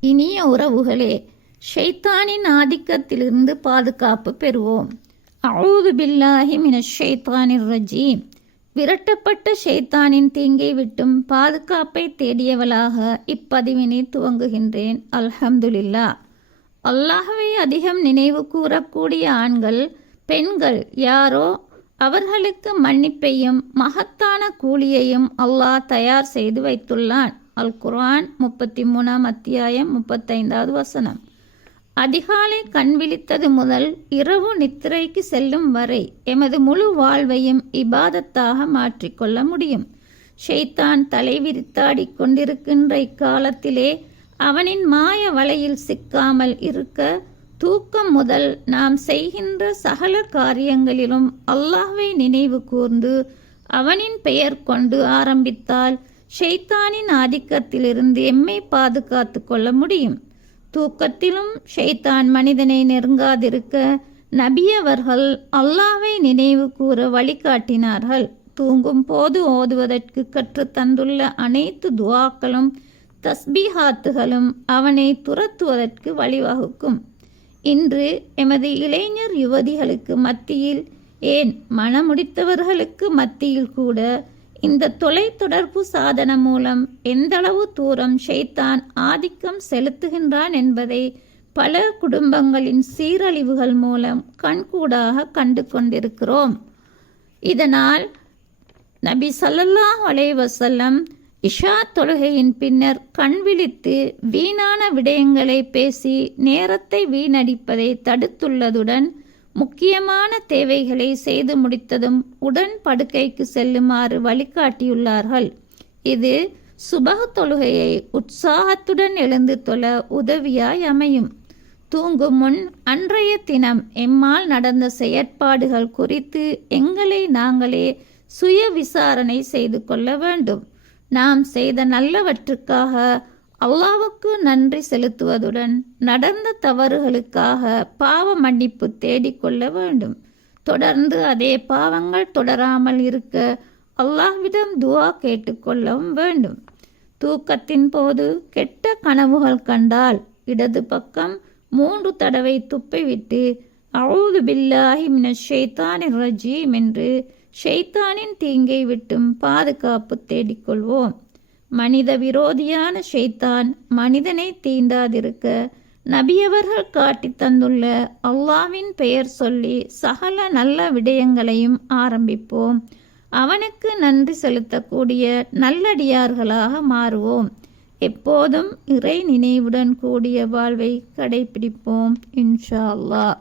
இனிய உறவுகளே ஷைத்தானின் ஆதிக்கத்திலிருந்து பாதுகாப்பு பெறுவோம். அவுது பில்லாஹி மின ஷைத்தானிர் ரஜீம். விரட்டப்பட்ட ஷைத்தானின் தீங்கை விட்டும் பாதுகாப்பை தேடியவளாக இப்பதிவினை துவங்குகின்றேன். அல்ஹம்துலில்லா அல்லாஹ்வை அதிகம் நினைவு கூறக்கூடிய ஆண்கள் பெண்கள் யாரோ அவர்களுக்கு மன்னிப்பையும் மகத்தான கூலியையும் அல்லாஹ் தயார் செய்து வைத்துள்ளான். அல் குர்ஆன் முப்பத்தி மூணாம் அத்தியாயம் முப்பத்தைந்தாவது வசனம். அதிகாலை கண் விழித்தது முதல் இரவு நித்திரைக்கு செல்லும் வரை எமது முழு வாழ்வையும் இபாதத்தாக மாற்றிக்கொள்ள முடியும். ஷெய்தான் தலை விரித்தாடிக் கொண்டிருக்கின்ற இக்காலத்திலே அவனின் மாய வலையில் சிக்காமல் இருக்க தூக்கம் முதல் நாம் செய்கின்ற சகல காரியங்களிலும் அல்லாஹ்வை நினைவு கூர்ந்து அவனின் பெயர் கொண்டு ஆரம்பித்தால் ஷைத்தானின் ஆதிக்கத்திலிருந்து எம்மை பாதுகாத்து கொள்ள முடியும்? தூக்கத்திலும் ஷைத்தான் மனிதனை நெருங்காதிருக்க நபியவர்கள் அல்லாவை நினைவு கூற வழிகாட்டினார்கள். தூங்கும் போது ஓதுவதற்கு கற்றுத் தந்துள்ள அனைத்து துவாக்களும் தஸ்பீஹாத்துகளும் அவனை துரத்துவதற்கு வழிவகுக்கும். இன்று எமது இளைஞர் யுவதிகளுக்கு மத்தியில் ஏன் மனமுடித்தவர்களுக்கு மத்தியில் கூட இந்த தொலைத்தொடர்பு சாதனம் மூலம் எந்தளவு தூரம் ஷைத்தான் ஆதிக்கம் செலுத்துகின்றான் என்பதை பல குடும்பங்களின் சீரழிவுகள் மூலம் கண்கூடாக கண்டு கொண்டிருக்கிறோம். இதனால் நபி சல்லல்லாஹ் அலைவசல்லம் இஷா தொழுகையின் பின்னர் கண் விழித்து வீணான விடயங்களை பேசி நேரத்தை வீணடிப்பதை தடுத்துள்ளதுடன் முக்கியமான தேவைகளை செய்து முடித்ததும் உடன் படுக்கைக்கு செல்லுமாறு வழிகாட்டியுள்ளார்கள். இது சுபக தொழுகையை உற்சாகத்துடன் எழுந்து தொழ உதவியாய் அமையும். தூங்கும் முன் அன்றைய தினம் எம்மால் நடந்த செயற்பாடுகள் குறித்து எங்களை நாங்களே சுய விசாரணை செய்து கொள்ள வேண்டும். நாம் செய்த நல்லவற்றுக்காக அல்லாவுக்கு நன்றி செலுத்துவதுடன் நடந்த தவறுகளுக்காக பாவ மன்னிப்பு தேடிக்கொள்ள வேண்டும். தொடர்ந்து அதே பாவங்கள் தொடராமல் இருக்க அல்லாஹ்விடம் துவா கேட்டுக்கொள்ளவும் வேண்டும். தூக்கத்தின் போது கெட்ட கனவுகள் கண்டால் இடது பக்கம் மூன்று தடவை துப்பிவிட்டு அவுது பில்லாஹி மின ஷைத்தானின் ரஜீம் என்று ஷெய்தானின் தீங்கை விட்டும் பாதுகாப்பு தேடிக்கொள்வோம் மனித விரோதியான ஷைத்தான் மனிதனை தீண்டாதிருக்க நபியவர்கள் காட்டி தந்துள்ள அல்லாவின் பெயர் சொல்லி சகல நல்ல விடயங்களையும் ஆரம்பிப்போம். அவனுக்கு நன்றி செலுத்தக்கூடிய நல்லடியார்களாக மாறுவோம். எப்போதும் இறை நினைவுடன் கூடிய வாழ்வை கடைபிடிப்போம் இன்ஷா அல்லாஹ்.